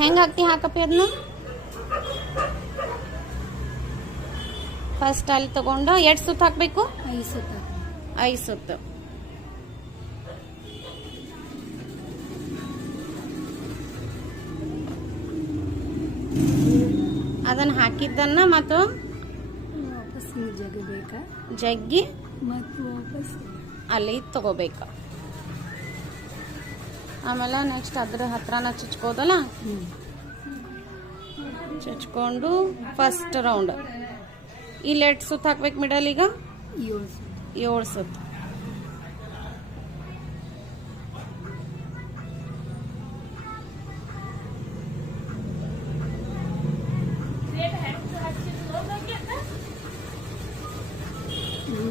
ಹೆಂಗ್ ಹಾಕ್ತಿ ಹಾಕಪ್ಪಿ ಅದನ್ನ. ಫಸ್ಟ್ ಅಲ್ಲಿ ತಗೊಂಡು ಎಷ್ಟು ಸುತ್ತ ಹಾಕ್ಬೇಕು? 5 ಸುತ್ತ. 5 ಸುತ್ತು. ಅದನ್ನ ಹಾಕಿದ್ದನ್ನ ಮತ್ತು ವಾಪಸ್ ಜಗಬೇಕಾ, ಜಗ್ಗಿ ಮತ್ತು ವಾಪಸ್ ಅಲ್ಲಿ ತಗೋಬೇಕ. ಆಮೇಲೆ ನೆಕ್ಸ್ಟ್ ಅದ್ರ ಹತ್ರನ ಚುಚ್ಕೋದಲ್ಲ, ಚುಚ್ಕೊಂಡು ಫಸ್ಟ್ ರೌಂಡ್ ಇಲ್ಲಿ ಎಷ್ಟು ಸುತ್ತ ಹಾಕ್ಬೇಕು ಮಿಡಲ್? ಈಗ 7 ಸುತ್ತ.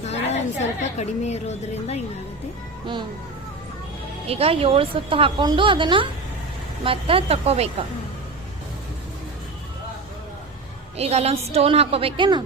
ದಾರ ಒಂದು ಸ್ವಲ್ಪ ಕಡಿಮೆ ಇರೋದ್ರಿಂದ ಹಿಂಗಾಗುತ್ತೆ. ಈಗ 7 ಸುತ್ತ ಹಾಕೊಂಡು ಅದನ್ನ ಮತ್ತೆ ತಕೋಬೇಕ. ಈಗ ಅಲ್ಲೊಂದು ಸ್ಟೋನ್ ಹಾಕೋಬೇಕೇನು?